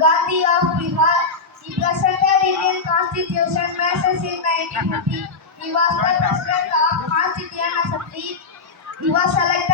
Gandhi of Bihar. He presented Indian Constitution message in 1950. He was the president of Constituent Assembly. He was elected